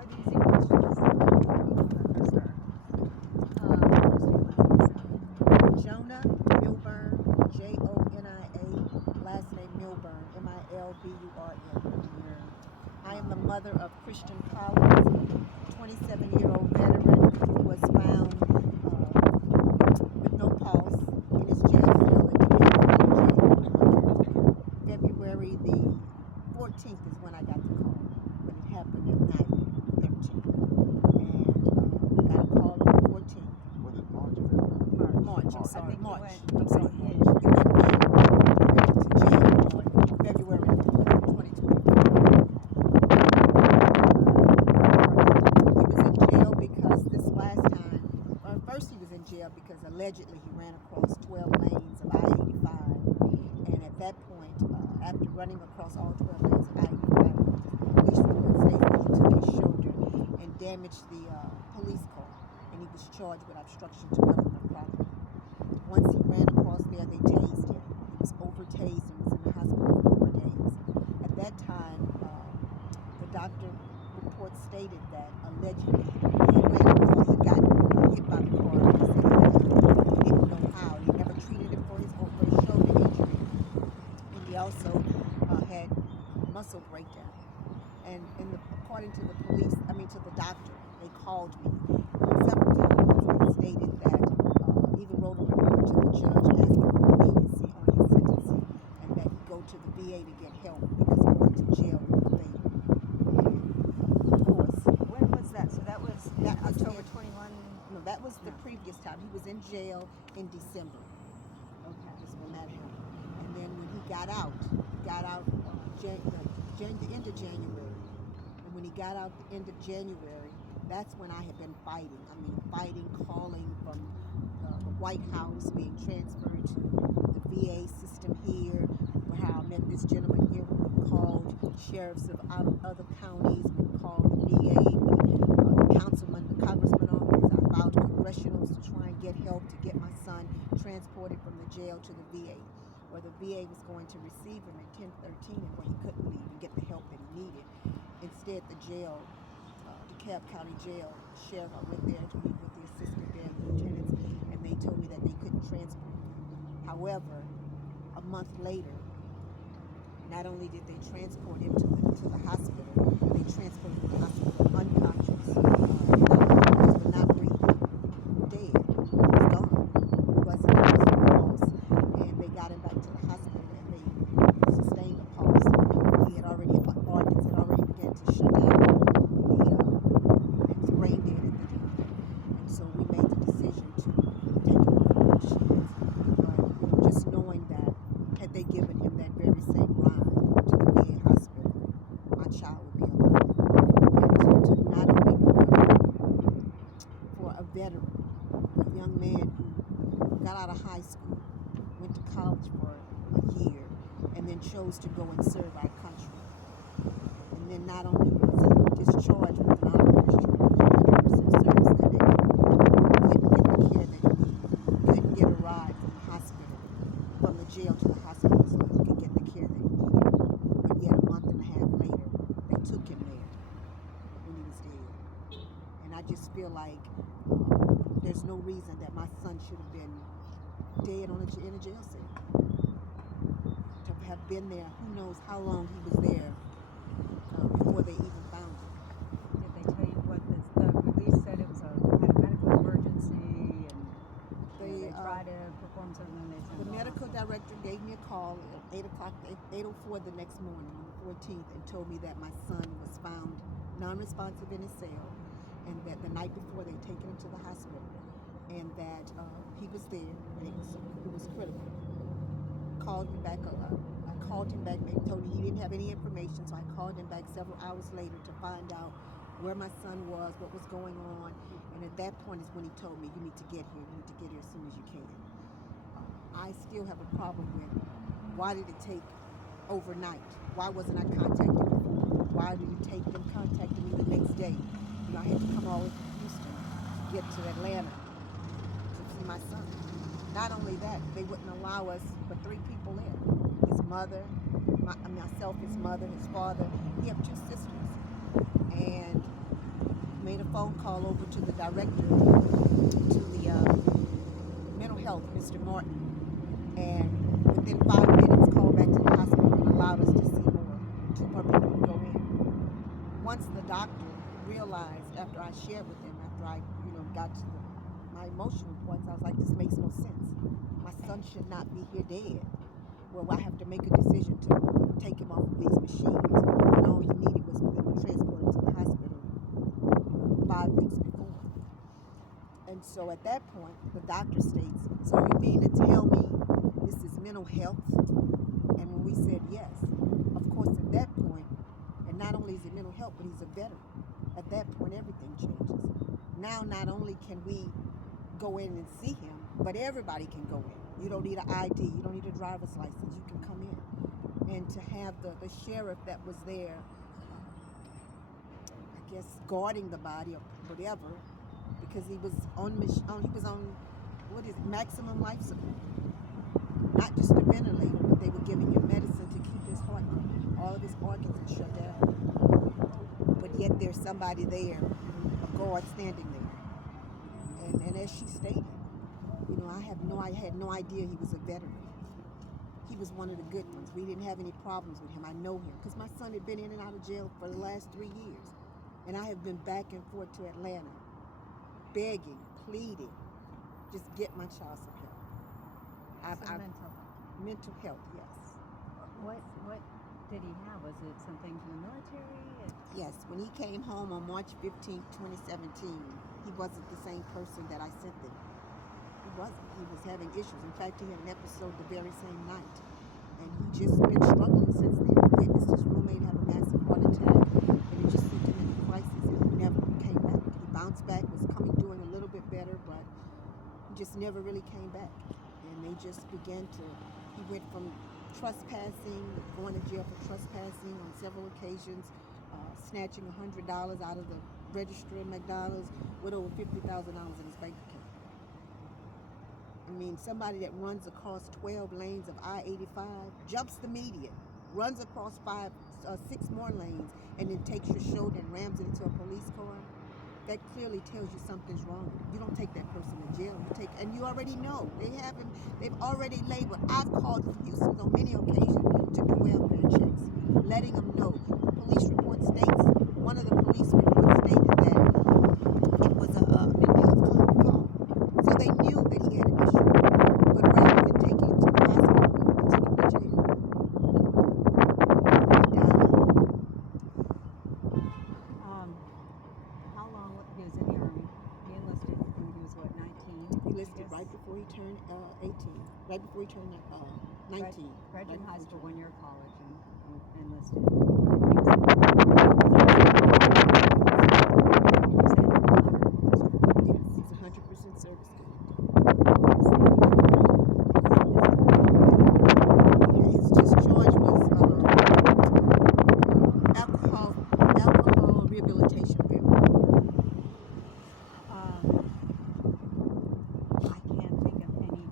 are the easy questions. Jonah Milburn, Jonia, last name Milburn, Milburn. I am the mother of Christian Collins, 27-year-old veteran who was found with no pulse in his jail cell in DeKalb County Jail-Held. February the 14th is when I got the call, when it happened at night, 13th. And got a call on the 14th. Was it March or February? March, I'm sorry, March. I'm sorry. He went to jail on February 2020. He was in jail because this last time, first he was in jail because allegedly he ran across 12 lanes of I-85. And at that point, after running across all 12 lanes of I-85, the police report states that he took his shoulder and damaged the police car. And he was charged with obstruction to government property. Once he ran across there, they tased him. He was over-tased and was in the hospital for 4 days. At that time, the doctor report stated that allegedly he got hit by the car. He said that he didn't know how. He never treated him for his shoulder injury. And he also had muscle breakdown. And according to the police, to the doctor, they called me several times and stated that either wrote a report to the judge asking for leniency on his sentencing and that he go to the VA to get help because he went to jail with the baby. And of course. When was that? So that was October 21? No, that was the previous time. He was in jail in December. Okay. That's when that happened. And then when he got out the end of January. And when he got out the end of January, that's when I had been fighting. Calling from the White House, being transferred to the VA system here, where I met this gentleman here who called sheriffs of other counties, we called the VA, the congressman office. I filed congressionals to try and get help to get my son transported from the jail to the VA, where the VA was going to receive him at 1013 and where he couldn't leave and get the help that he needed. Instead, the jail, DeKalb County Jail, sheriff, I went there to meet with the assistant there, lieutenants, and they told me that they couldn't transport him. However, a month later, not only did they transport him to the hospital, they transported him to the hospital unconscious, but not breathing, dead. He was gone. He wasn't no pulse, and they got him back to the hospital and they sustained a pulse. He had already, organs had already begun to shut down. He was brain dead at the time. And so we made the decision to take him off the machines. But just knowing that had they given him that very same ride to the VA hospital, my child would be alive. And to not only for a veteran, a young man who got out of high school, went to college for a year, and then chose to go and serve our country. And then not only was he discharged with an honorable discharge, 100% service connected, couldn't get the care that he needed, couldn't get a ride from the hospital, from the jail to the hospital so he could get the care that he needed. But yet a month and a half later, they took him there when he was dead. And I just feel like there's no reason that my son should have been dead in a jail cell. To have been there, who knows how long he was there before they even found him. Did they tell you what the police said it was had a medical emergency and they tried to perform something and they The medical director gave me a call at 8:04 the next morning on the 14th and told me that my son was found non-responsive in his cell and that the night before they'd taken him to the hospital and that he was there and it was critical. Called me back I called him back and told me he didn't have any information, so I called him back several hours later to find out where my son was, what was going on, and at that point is when he told me, you need to get here as soon as you can. I still have a problem with why did it take overnight? Why wasn't I contacted before? Why did it take them contacting me the next day? I had to come all the way from Houston to get to Atlanta to see my son. Not only that, they wouldn't allow us but 3 people in. His mother, myself, his mother, his father. He have 2 sisters. And made a phone call over to the director, to the mental health, Mr. Martin, and within 5 minutes called back to the hospital and allowed us to see more, 2 more people to go in. Once the doctor realized, after I shared with him, after I got to my emotional points, I was like, this makes no sense. My son should not be here dead. Well, I have to make a decision to take him off of these machines. And all he needed was they were transported to the hospital 5 weeks before. And so at that point, the doctor states, so you mean to tell me this is mental health? And when we said yes, of course at that point, and not only is it mental health, but he's a veteran. At that point, everything changes. Now, not only can we go in and see him, but everybody can go in. You don't need an ID. You don't need a driver's license. You can come in. And to have the sheriff that was there, I guess, guarding the body or whatever, because he was on what is it, maximum life support. Not just a ventilator, but they were giving him medicine to keep his heart going. All of his organs are shut down. But yet there's somebody there, a guard standing there. And as she stated, I had no idea he was a veteran. He was one of the good ones. We didn't have any problems with him. I know him because my son had been in and out of jail for the last 3 years. And I have been back and forth to Atlanta, begging, pleading, just get my child some help. Mental health, yes. What did he have? Was it something from the military? Yes, when he came home on March 15, 2017, he wasn't the same person that I sent him. He wasn't. He was having issues. In fact, he had an episode the very same night. And he just been struggling since then. He witnessed his roommate have a massive heart attack, and it just sent him into crisis, and he never came back. He bounced back, was doing a little bit better, but he just never really came back. And they just began to, he went from trespassing, going to jail for trespassing on several occasions, snatching $100 out of the register at McDonald's with over $50,000 in his bank account. I mean, somebody that runs across 12 lanes of I-85, jumps the median, runs across 6 more lanes, and then takes your shoulder and rams it into a police car. That clearly tells you something's wrong. You don't take that person to jail. And you already know. They've already labeled. I've called from Houston on many occasions to do welfare checks, letting them know. The police report states, one of the police reports stated that it was a mental health call. So they knew that he had an issue. But rather than taking him to the hospital, they took him to jail. He died. How long he was in the Army? He enlisted when he was, 19? He enlisted right before he turned 18. Right before he turned 19. Graduated high school, 1 year of college, and enlisted. Yes, he's 100% service connected. His discharge was alcohol rehabilitation program. I can't think of any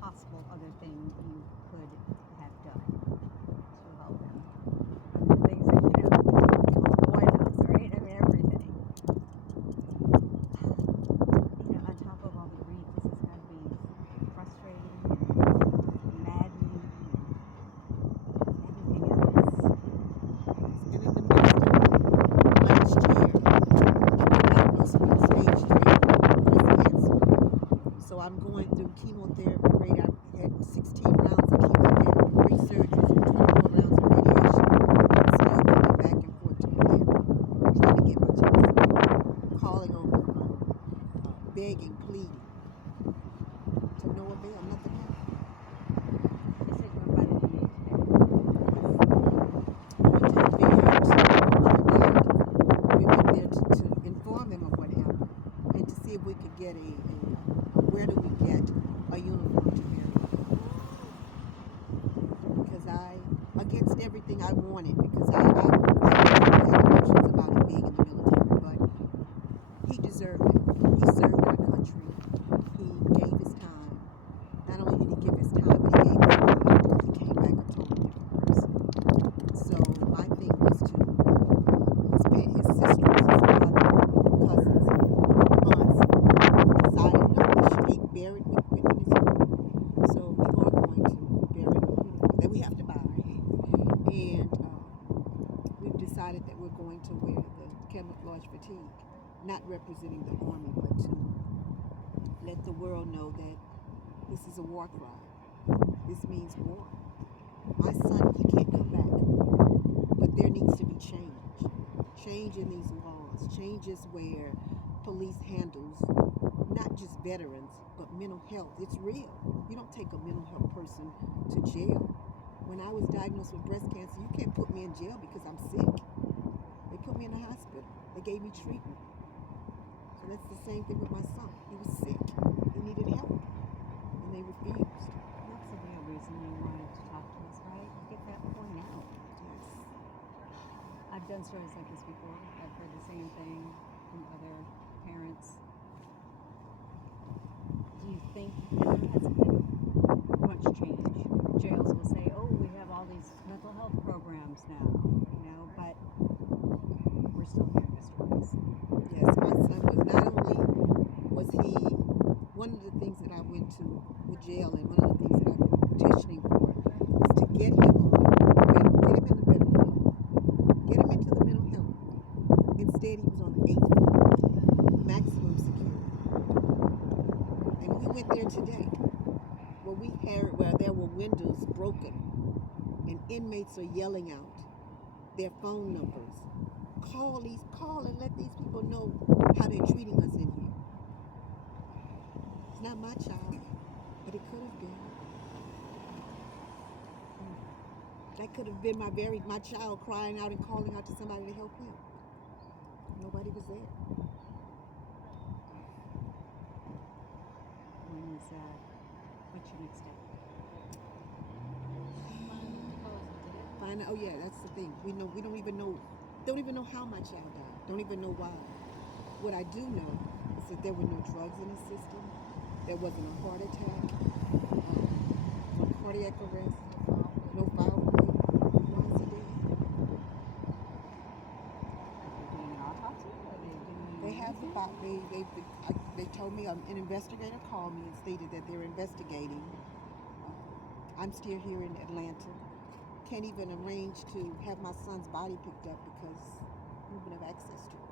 possible other thing you could have done to help him. The things that, White House, right? I mean, everything. On top of all the grief, this has got to be frustrating and maddening and everything else. And in the midst of last year, I was diagnosed with stage 3 breast cancer. So I'm going through chemotherapy rate. I had 16 rounds of chemotherapy, 3 surgeries, and 24 rounds of radiation. I'm still going back and forth to Atlanta, trying to get my child support, calling over the phone, begging, pleading. To no avail, nothing happened. He said you're about to need I went to the VA to find out. We went there to inform him of what happened and to see if we could get where do we get a uniform to marry. Because against everything I wanted, because I had emotions about him being in the military, but he deserved it. He served our country. He gave his time. Not only did he give his time, but he gave his life because he came back a totally different person. So my thing was to his sisters, his father, going to wear the camouflage fatigue, not representing the Army, but to let the world know that this is a war cry. This means war. My son, he can't come back, but there needs to be change. Change in these laws, changes where police handles not just veterans, but mental health. It's real. You don't take a mental health person to jail. When I was diagnosed with breast cancer, you can't put me in jail because I'm sick. They put me in the hospital. They gave me treatment. So that's the same thing with my son. He was sick. He needed help. And they refused. That's the real reason you wanted to talk to us, right? Get that point out. Yes. I've done stories like this before. I've heard the same thing from other parents. Do you think there hasn't been much change? Jails will say, oh, we have all these mental health programs now, but we're still hearing the stories. Yes, my son was not only was he one of the things that I went to the jail and one of the things that I'm petitioning for is to get him in the mental health. Get him into the mental health. Instead he was on the 8th floor, maximum security. And we went there today where there were windows broken and inmates are yelling out their phone numbers. Call and let these people know how they're treating us in here. It's not my child, but it could have been. That could have been my child crying out and calling out to somebody to help him. Nobody was there. What's your next step? Oh yeah, that's the thing. We don't even know how my child died. Don't even know why. What I do know is that there were no drugs in his system. There wasn't a heart attack, no cardiac arrest, no foul play. Why is he dead? Are they doing an autopsy? Are they doing? They have the they told me an investigator called me and stated that they're investigating. I'm still here in Atlanta. Can't even arrange to have my son's body picked up because we don't have access to it.